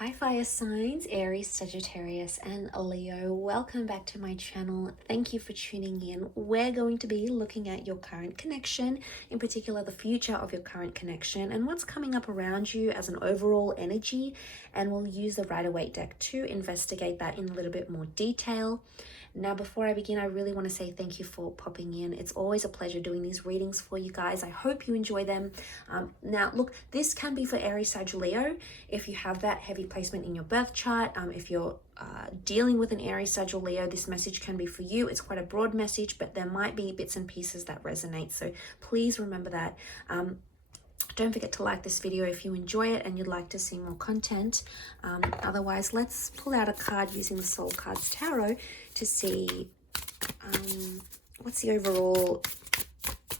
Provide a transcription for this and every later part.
Hi fire signs, Aries, Sagittarius and Leo. Welcome back to my channel. Thank you for tuning in. We're going to be looking at your current connection, in particular the future of your current connection and what's coming up around you as an overall energy, and we'll use the Rider-Waite deck to investigate that in a little bit more detail. Now, before I begin, I really want to say thank you for popping in. It's always a pleasure doing these readings for you guys. I hope you enjoy them. Now, look, this can be for Aries, Sag, Leo. If you have that heavy placement in your birth chart, if you're dealing with an Aries, Sag, or Leo, this message can be for you. It's quite a broad message, but there might be bits and pieces that resonate. So please remember that. Don't forget to like this video if you enjoy it and you'd like to see more content. Otherwise, let's pull out a card using the Soul Cards Tarot to see what's the overall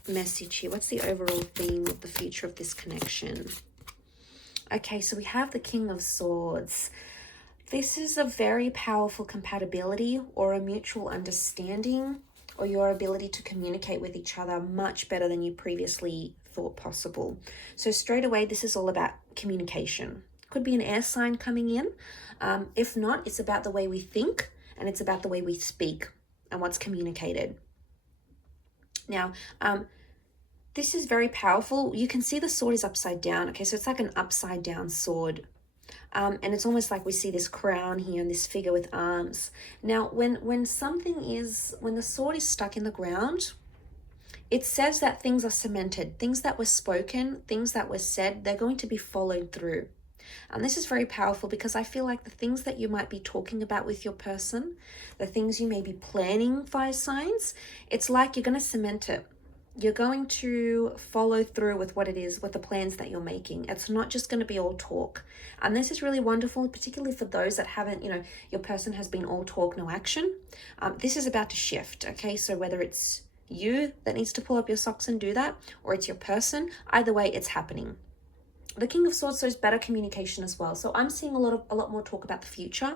message here. What's the overall theme of the future of this connection? Okay, so we have the King of Swords. This is a very powerful compatibility or a mutual understanding, or your ability to communicate with each other much better than you previously thought possible. So straight away, this is all about communication. Could be an air sign coming in. If not, it's about the way we think and it's about the way we speak and what's communicated. Now, this is very powerful. You can see the sword is upside down. Okay, so it's like an upside down sword. And it's almost like we see this crown here and this figure with arms. Now, when the sword is stuck in the ground, it says that things are cemented. Things that were spoken, things that were said, they're going to be followed through. And this is very powerful because I feel like the things that you might be talking about with your person, the things you may be planning, fire signs, it's like you're going to cement it. You're going to follow through with what it is, with the plans that you're making. It's not just going to be all talk. And this is really wonderful, particularly for those that haven't, your person has been all talk, no action. This is about to shift, okay? So whether it's you that needs to pull up your socks and do that, or it's your person, either way, it's happening. The King of Swords shows better communication as well. So I'm seeing a lot more talk about the future,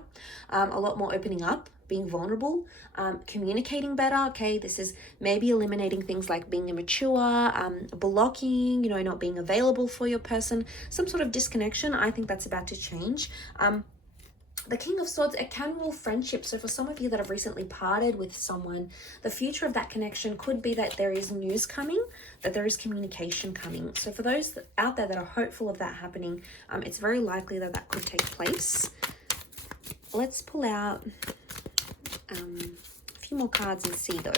a lot more opening up, being vulnerable, communicating better. Okay, this is maybe eliminating things like being immature, blocking, not being available for your person, some sort of disconnection. I think that's about to change. The King of Swords, it can rule friendship. So for some of you that have recently parted with someone, the future of that connection could be that there is news coming, that there is communication coming. So for those out there that are hopeful of that happening, it's very likely that that could take place. Let's pull out a few more cards and see though.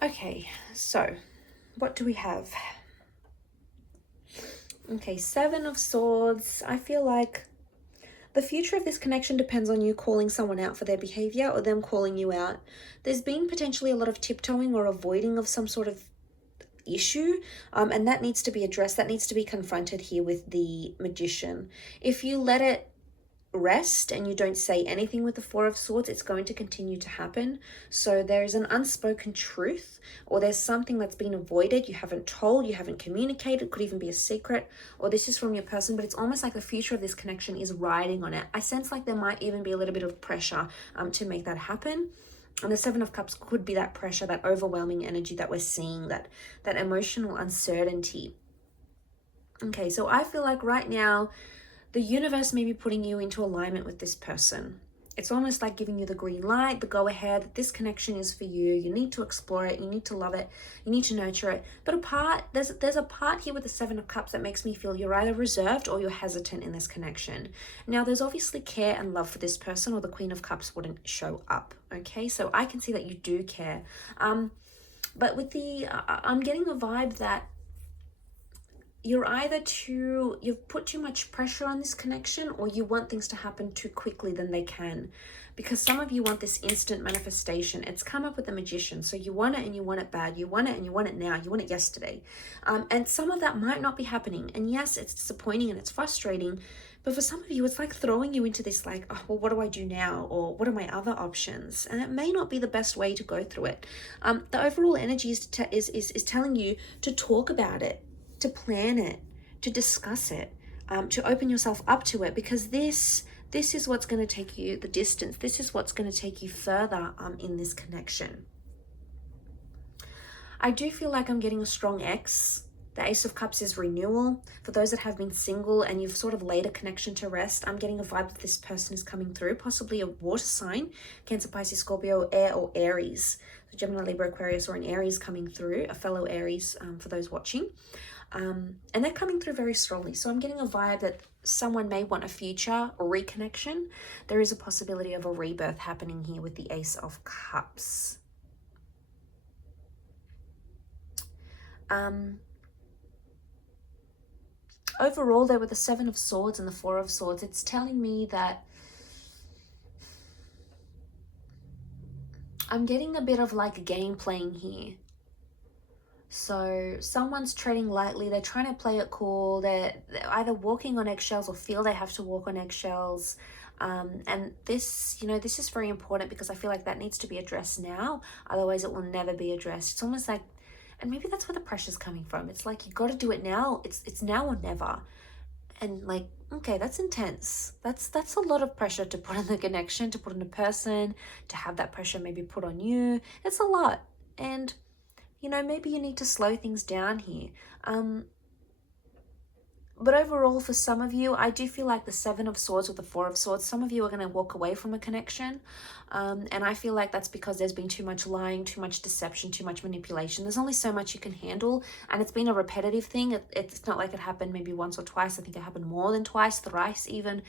Okay, so what do we have? Okay, Seven of Swords. I feel like the future of this connection depends on you calling someone out for their behavior or them calling you out. There's been potentially a lot of tiptoeing or avoiding of some sort of issue, and that needs to be addressed. That needs to be confronted here with the Magician. If you let it rest and you don't say anything with the Four of Swords, it's going to continue to happen. So there is an unspoken truth, or there's something that's been avoided, you haven't told, you haven't communicated, could even be a secret, or this is from your person, but it's almost like the future of this connection is riding on it. I sense like there might even be a little bit of pressure to make that happen. And the Seven of Cups could be that pressure, that overwhelming energy that we're seeing, that emotional uncertainty. Okay, so I feel like right now the universe may be putting you into alignment with this person. It's almost like giving you the green light, the go ahead. This connection is for you. You need to explore it. You need to love it. You need to nurture it. But there's a part here with the Seven of Cups that makes me feel you're either reserved or you're hesitant in this connection. Now, there's obviously care and love for this person, or the Queen of Cups wouldn't show up. Okay, so I can see that you do care. But with I'm getting a vibe that you've put too much pressure on this connection, or you want things to happen too quickly than they can, because some of you want this instant manifestation. It's come up with the Magician. So you want it and you want it bad. You want it and you want it now. You want it yesterday. And some of that might not be happening. And yes, it's disappointing and it's frustrating, but for some of you, it's like throwing you into this like, oh, well, what do I do now? Or what are my other options? And it may not be the best way to go through it. The overall energy is telling you to talk about it, to plan it, to discuss it. to open yourself up to it, because this is what's going to take you the distance. This is what's going to take you further in this connection. I do feel like I'm getting a strong X. The Ace of Cups is renewal. For those that have been single and you've sort of laid a connection to rest, I'm getting a vibe that this person is coming through, possibly a water sign, Cancer, Pisces, Scorpio, Air, or Aries. So Gemini, Libra, Aquarius, or an Aries coming through, a fellow Aries for those watching. And they're coming through very strongly. So I'm getting a vibe that someone may want a future reconnection. There is a possibility of a rebirth happening here with the Ace of Cups. Overall, there were the Seven of Swords and the Four of Swords. It's telling me that I'm getting a bit of like game playing here. So someone's treading lightly. They're trying to play it cool. They're either walking on eggshells or feel they have to walk on eggshells. And this, you know, this is very important because I feel like that needs to be addressed now. Otherwise, it will never be addressed. It's almost like, and maybe that's where the pressure's coming from. It's like, you got to do it now. It's now or never. And like, okay, that's intense. That's a lot of pressure to put on the connection, to put on a person, to have that pressure maybe put on you. It's a lot. And, you know, maybe you need to slow things down here. But overall, for some of you, I do feel like the Seven of Swords with the Four of Swords, some of you are going to walk away from a connection. And I feel like that's because there's been too much lying, too much deception, too much manipulation. There's only so much you can handle. And it's been a repetitive thing. It's not like it happened maybe once or twice. I think it happened more than twice, thrice even.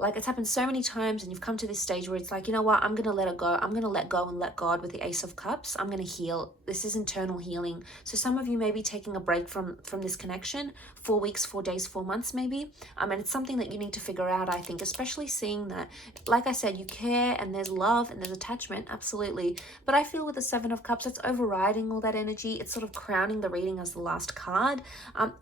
Like, it's happened so many times, and you've come to this stage where it's like, you know what, I'm going to let it go. I'm going to let go and let God with the Ace of Cups. I'm going to heal. This is internal healing. So some of you may be taking a break from this connection, 4 weeks, 4 days, 4 months maybe. And it's something that you need to figure out, I think, especially seeing that, like I said, you care and there's love and there's attachment, absolutely. But I feel with the Seven of Cups, it's overriding all that energy. It's sort of crowning the reading as the last card.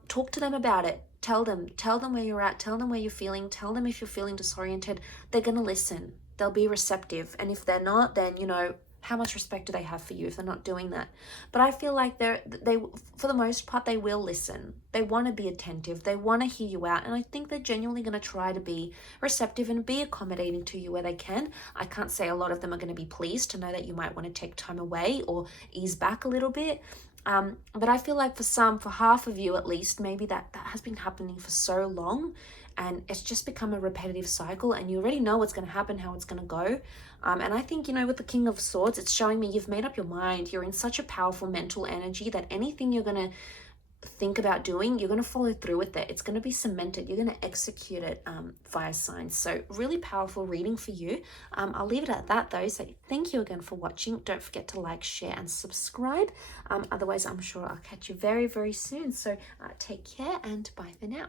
Talk to them about it. Tell them where you're at, tell them where you're feeling, tell them if you're feeling disoriented. They're going to listen. They'll be receptive. And if they're not, then, you know, how much respect do they have for you if they're not doing that? But I feel like they for the most part, they will listen. They want to be attentive. They want to hear you out. And I think they're genuinely going to try to be receptive and be accommodating to you where they can. I can't say a lot of them are going to be pleased to know that you might want to take time away or ease back a little bit. But I feel like for half of you at least, maybe that has been happening for so long, and it's just become a repetitive cycle, and you already know what's going to happen, how it's going to go. And I think, you know, with the King of Swords, it's showing me you've made up your mind. You're in such a powerful mental energy that anything you're going to think about doing, you're going to follow through with it. It's going to be cemented. You're going to execute it, fire signs. So really powerful reading for you. I'll leave it at that though. So thank you again for watching. Don't forget to like, share and subscribe. Otherwise, I'm sure I'll catch you very, very soon. So take care and bye for now.